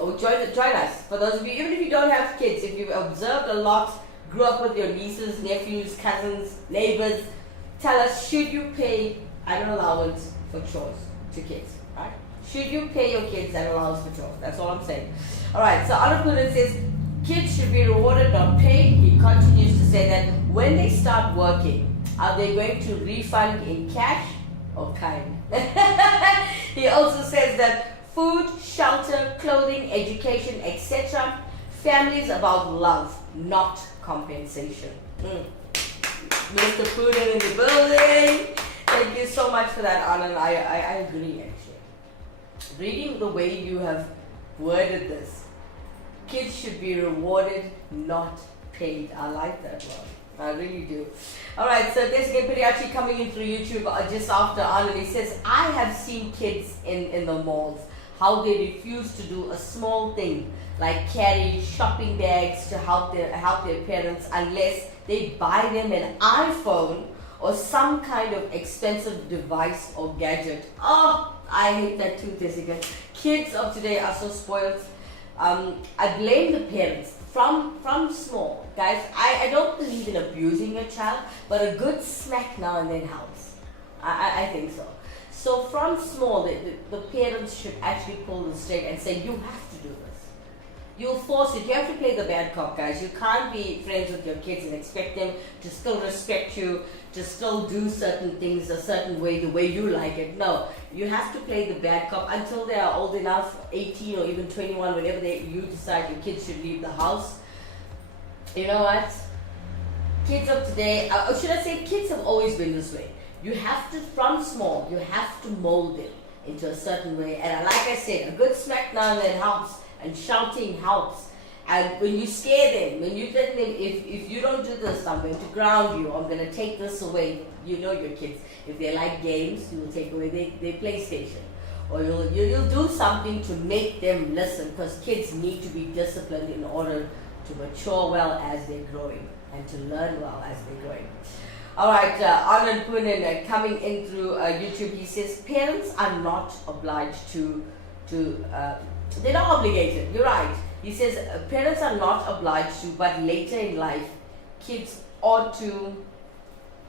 Or join us. For those of you, even if you don't have kids, if you've observed a lot, grew up with your nieces, nephews, cousins, neighbors, tell us, should you pay an allowance for chores to kids? Right? Should you pay your kids an allowance for chores? That's all I'm saying. Alright, so Anand Poonen says, kids should be rewarded, not paid. He continues to say that when they start working, are they going to refund in cash or kind? He also says that food, shelter, clothing, education, etc. Family is about love, not compensation. Mr. Pruden in the building. Thank you so much for that, Anand. I agree, actually. Reading the way you have worded this, kids should be rewarded, not paid. I like that one. I really do. Alright, so there's Geperiachi coming in through YouTube just after Anand. He says, I have seen kids in the malls, how they refuse to do a small thing like carry shopping bags to help their parents unless they buy them an iPhone or some kind of expensive device or gadget. Oh, I hate that too, Jessica. Kids of today are so spoiled. I blame the parents. From small, guys, I don't believe in abusing your child, but a good smack now and then helps. I think so. So from small, the parents should actually pull the string and say, you have to do this. You'll force it. You have to play the bad cop, guys. You can't be friends with your kids and expect them to still respect you, to still do certain things a certain way, the way you like it. No, you have to play the bad cop until they are old enough, 18 or even 21, whenever you decide your kids should leave the house. You know what? Kids of today, or should I say kids have always been this way. You have to, from small, you have to mold them into a certain way. And like I said, a good smack now and then helps. And shouting helps. And when you scare them, when you tell them, if you don't do this, I'm going to ground you, I'm going to take this away. You know your kids. If they like games, you will take away their PlayStation. Or you'll do something to make them listen, because kids need to be disciplined in order to mature well as they're growing and to learn well as they're growing. Alright, Anand Poonen coming in through YouTube, he says, parents are not obliged to they're not obligated. You're right. He says parents are not obliged to, but later in life, kids ought to.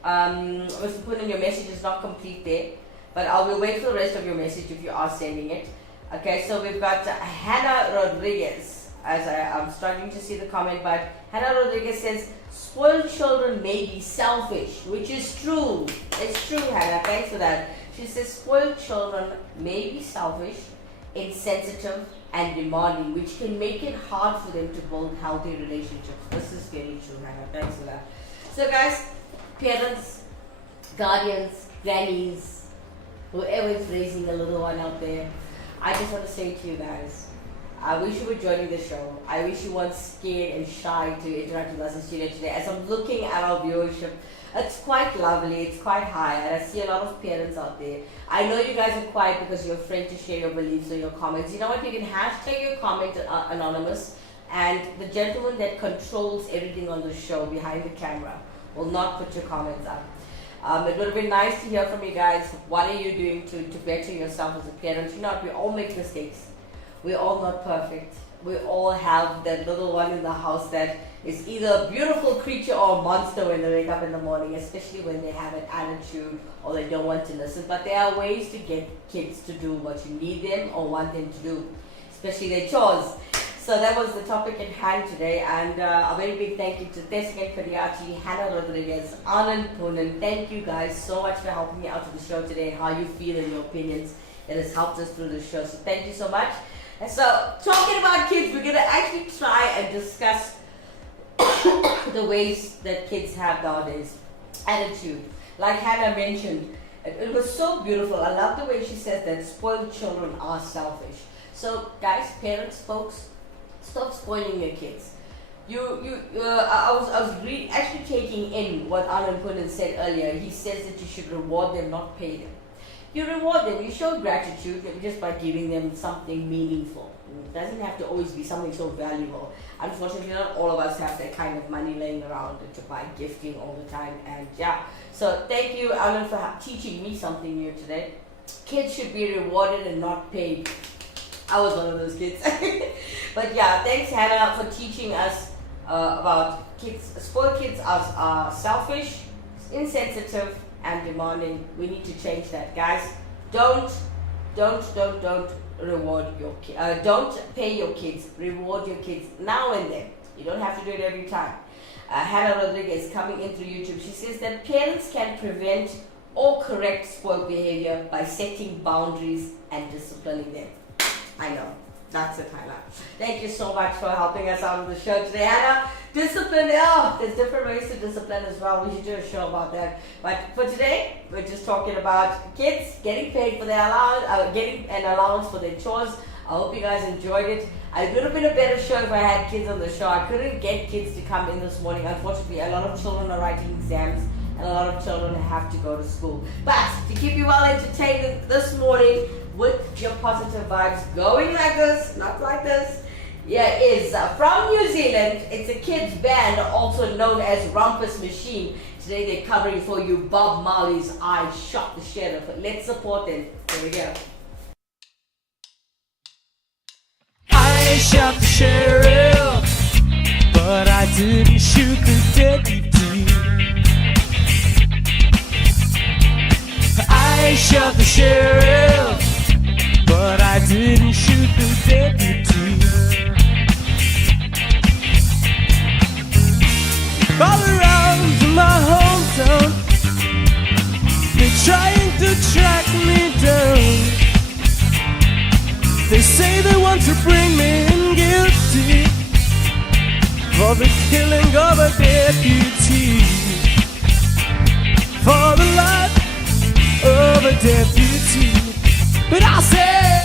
Mr. Poonen, your message is not complete there, but I will wait for the rest of your message if you are sending it. Okay, so we've got Hannah Rodriguez. As I'm struggling to see the comment, but Hannah Rodriguez says spoiled children may be selfish, which is true. It's true, Hannah. Thanks for that. She says spoiled children may be selfish, insensitive and demanding, which can make it hard for them to build healthy relationships. This is very true, Hannah. Thanks for that. So guys, parents, guardians, grannies, whoever is raising a little one out there, I just want to say to you guys, I wish you were joining the show. I wish you weren't scared and shy to interact with us in studio today. As I'm looking at our viewership, it's quite lovely, it's quite high, and I see a lot of parents out there. I know you guys are quiet because you're afraid to share your beliefs or your comments. You know what, you can hashtag your comment anonymous, and the gentleman that controls everything on the show behind the camera will not put your comments up. It would have been nice to hear from you guys. What are you doing to better yourself as a parent? You know what, we all make mistakes. We're all not perfect. We all have that little one in the house that is either a beautiful creature or a monster when they wake up in the morning, especially when they have an attitude or they don't want to listen. But there are ways to get kids to do what you need them or want them to do, especially their chores. So that was the topic at hand today, and a very big thank you to Tesken Padiachi, Hannah Rodriguez, Anand Poonen. Thank you guys so much for helping me out with the show today and how you feel and your opinions. It has helped us through the show, so thank you so much. And so, talking about kids, we're going to actually try and discuss the ways that kids have nowadays. Attitude. Like Hannah mentioned, it was so beautiful. I love the way she says that spoiled children are selfish. So, guys, parents, folks, stop spoiling your kids. I was actually taking in what Anand Poonen said earlier. He says that you should reward them, not pay them. You reward them, you show gratitude just by giving them something meaningful. It doesn't have to always be something so valuable. Unfortunately, not all of us have that kind of money laying around to buy gifting all the time. And yeah, So thank you, Alan, for teaching me something new today. Kids should be rewarded and not paid. I was one of those kids. But yeah, thanks Hannah for teaching us about kids. Spoiled kids are selfish, insensitive, and demanding. We need to change that, guys. Don't reward your kids. Don't pay your kids. Reward your kids now and then. You don't have to do it every time. Hannah Rodriguez coming in through YouTube. She says that parents can prevent or correct spoiled behavior by setting boundaries and disciplining them. I know. That's it, Hannah. Thank you so much for helping us out on the show today, Hannah. Discipline, there's different ways to discipline as well. We should do a show about that. But for today, we're just talking about kids getting paid for their allowance, getting an allowance for their chores. I hope you guys enjoyed it. It would have been a better show if I had kids on the show. I couldn't get kids to come in this morning. Unfortunately, a lot of children are writing exams and a lot of children have to go to school. But to keep you well entertained this morning with your positive vibes going like this, not like this, is from New Zealand. It's a kids band also known as Rumpus Machine. Today they're covering for you Bob Marley's I Shot the Sheriff. Let's support them. Here we go. I shot the sheriff, but I didn't shoot the deputy. I shot the sheriff, but I didn't shoot the deputy. All around my hometown, they're trying to track me down. They say they want to bring me in guilty for the killing of a deputy, for the life of a deputy. But I said,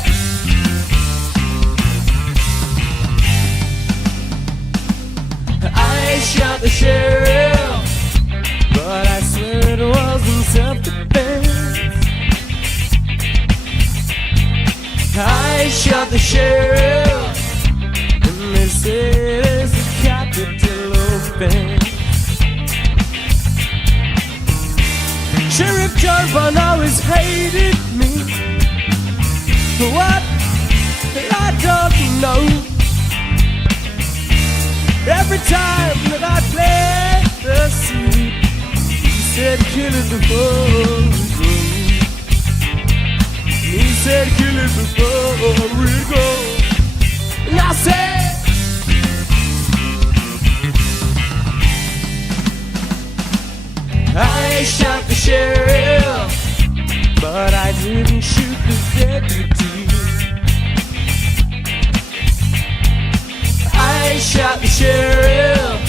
I shot the sheriff, but I swear it wasn't self-defense. I shot the sheriff, and they said it's a capital offense. Sheriff John Brown always hated me for what I don't know. Every time that I played the scene, he said kill it before we go. He said kill it before we go. And I said, I shot the sheriff, but I didn't shoot the deputy. I shot the sheriff,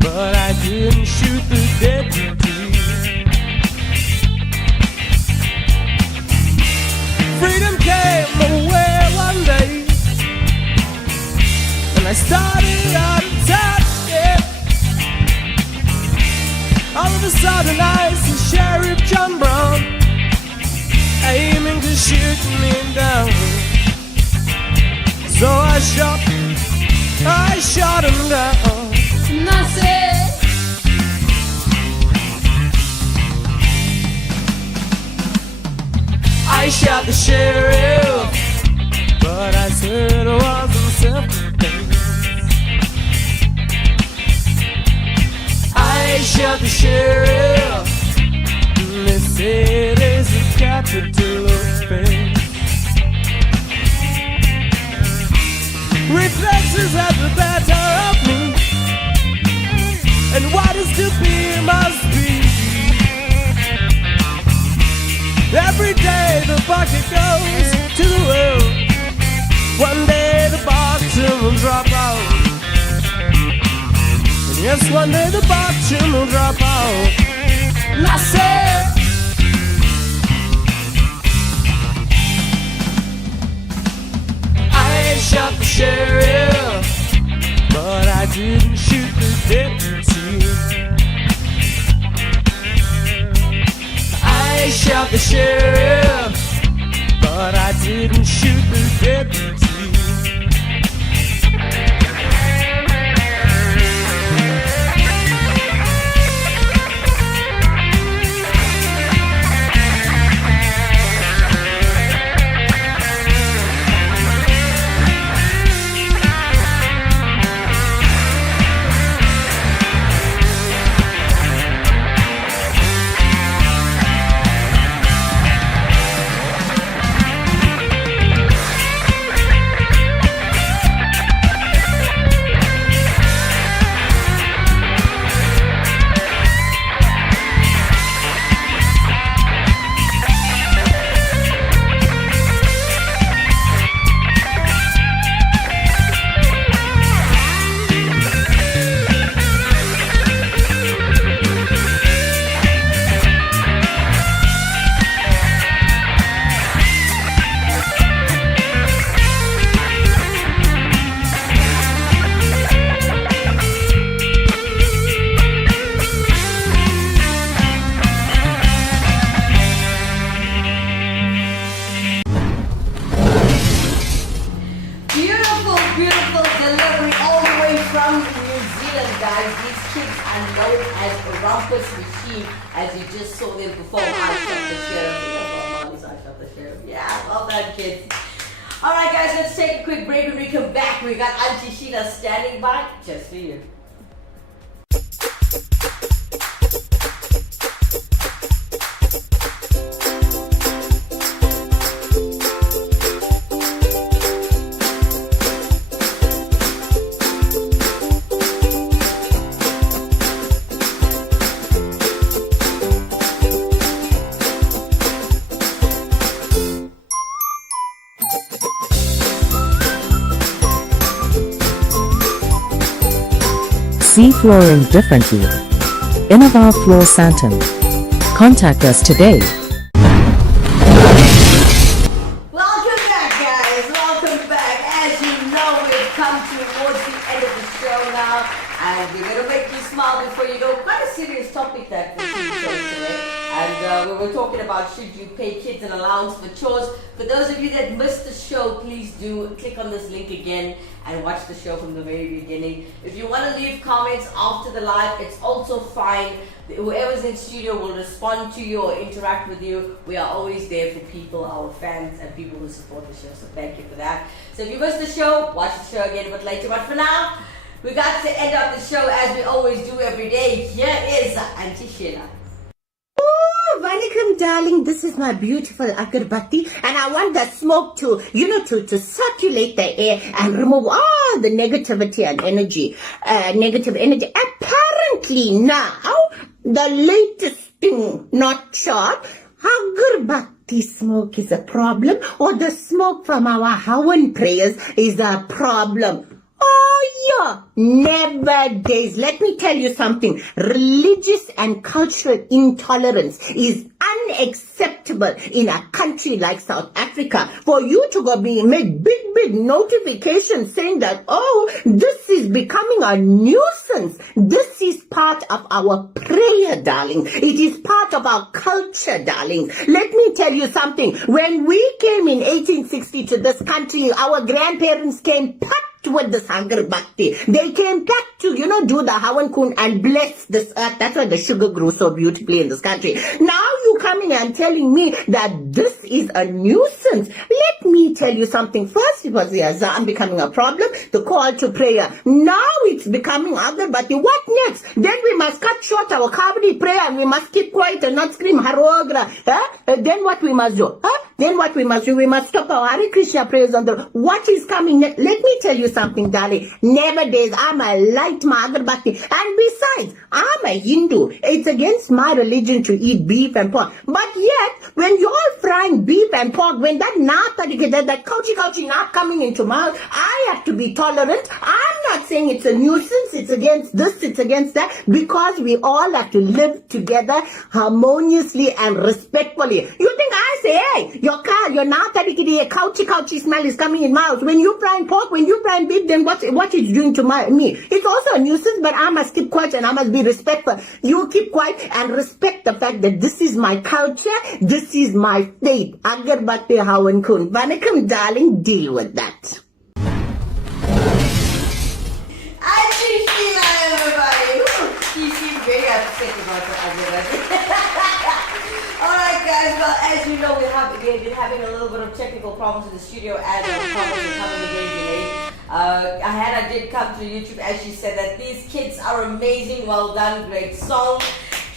but I didn't shoot the deputy. Freedom came away one day, and I started out to touch it. All of a sudden I see Sheriff John Brown aiming to shoot me down. So I shot him down. And I said, I shot the sheriff, but I said it wasn't self-defense. I shot the sheriff, and they said it's a capital offense. Reflexes have the better of me, and what is to be must be. Every day the bucket goes to the well. One day the bottom will drop out. And yes, one day the bottom will drop out. And I said, I shot the sheriff, but I didn't shoot the deputy. I shot the sheriff, but I didn't shoot the deputy. as you just saw them before. I shot the sheriff. I shot the sheriff. Yeah, well done, kids. All right, guys, let's take a quick break. When we come back, we got Auntie Sheila standing by just for you. See flooring differently. Innova Floor Santon. Contact us today. Welcome back, guys. Welcome back. As you know, we've come towards the end of the show now, and we're going to make you smile before you go. Quite a serious topic that we chose today. And we were talking about should you pay kids an allowance for chores. For those of you that missed the show, please do click on this link again and watch the show from the very beginning. If you want to leave comments after the live, it's also fine. Whoever's in studio will respond to you or interact with you. We are always there for people, our fans, and people who support the show. So thank you for that. So if you missed the show, watch the show again a bit later. But for now, we got to end up the show as we always do every day. Here is Auntie Sheila. Vanakkam, darling, this is my beautiful agarbatti, and I want the smoke to, to circulate the air and remove all the negativity and energy, negative energy. Apparently now, the latest thing, not sure, agarbatti smoke is a problem, or the smoke from our Hawan prayers is a problem. Oh yeah, never days. Let me tell you something. Religious and cultural intolerance is unacceptable in a country like South Africa. For you to go make big notifications saying that, oh, this is becoming a nuisance. This is part of our prayer, darling. It is part of our culture, darling. Let me tell you something. When we came in 1860 to this country, our grandparents came with the Sangar Bhakti. They came back to, do the Hawan Kun and bless this earth. That's why the sugar grew so beautifully in this country. Now you coming and telling me that this is a nuisance. Let me tell you something. First it was the Azan becoming a problem, the call to prayer. Now it's becoming Agarbatti. What next? Then we must cut short our Kavadi prayer and we must keep quiet and not scream Harogra. Then what we must do? Then what we must do? We must stop our Hare Krishna prayers on the... What is coming next? Let me tell you something, darling. Never days. I'm a light Agarbatti. And besides, I'm a Hindu. It's against my religion to eat beef and pork. But yet, when you're frying beef and pork, when that couchy not coming into mouth, I have to be tolerant. I'm not saying it's a nuisance. It's against this, it's against that. Because we all have to live together harmoniously and respectfully. You think I say, hey, your couchy smell is coming in mouth. When you frying pork, when you frying beef, then what it's doing to me? It's also a nuisance, but I must keep quiet and I must be respectful. You keep quiet and respect the fact that this is my culture, this is my faith. Agarbatti Hawan Kun. Vanakkam, darling, deal with that. Auntie Sheila, everybody. She seemed very upset about the agarbatti. Alright guys, well as you know we've been having a little bit of technical problems in the studio as our comments are coming again delayed. Hannah did come to YouTube as she said that these kids are amazing, well done, great song.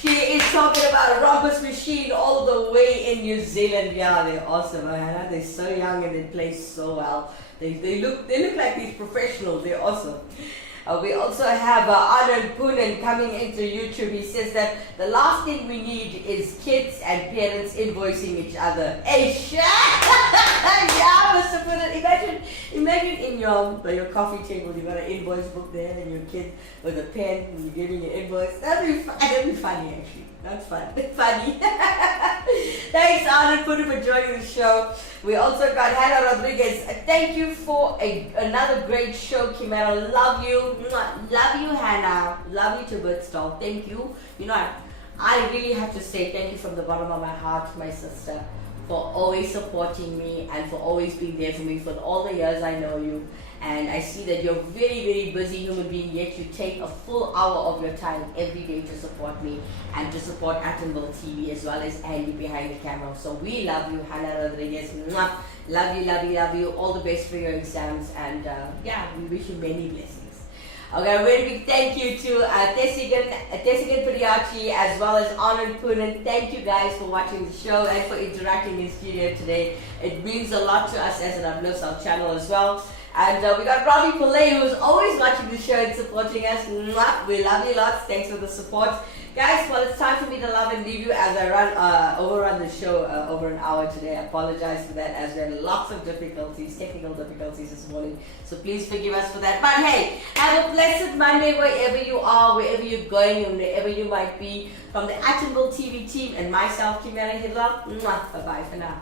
She is talking about a Robert's Machine all the way in New Zealand. Yeah, they're awesome, Hannah. They're so young and they play so well. They look like these professionals, they're awesome. We also have Anand Poonen coming into YouTube. He says that the last thing we need is kids and parents invoicing each other. Hey, shit! Yeah, Mr. Poonen. Imagine in your coffee table, you got an invoice book there and your kid with a pen and you're giving an invoice. That'd be funny actually. That's fun. Funny. Thanks, Anand Poonen, for joining the show. We also got Hannah Rodriguez. Thank you for another great show, Kimera. Love you. Love you, Hannah. Love you to Birdstall. Thank you. I really have to say thank you from the bottom of my heart, my sister. for always supporting me and for always being there for me for all the years I know you. And I see that you're a very, very busy human being, yet you take a full hour of your time every day to support me and to support Atomville TV as well as Andy behind the camera. So we love you, Hannah Rodriguez. Mwah. Love you, love you, love you. All the best for your exams, and yeah, we wish you many blessings. Okay, a very big thank you to Tessigan Padiachi as well as Anand Poonen. Thank you guys for watching the show and for interacting in studio today. It means a lot to us as an Uplifts Our channel as well. And we got Robbie Pillay, who's always watching the show and supporting us. Mwah. We love you lots. Thanks for the support. Guys, well, it's time for me to love and leave you as I overrun the show over an hour today. I apologize for that as we had lots of difficulties, technical difficulties this morning. So please forgive us for that. But hey, have a blessed Monday wherever you are, wherever you're going, and wherever you might be. From the Atomville TV team and myself, Kimera Heeralal. Bye-bye for now.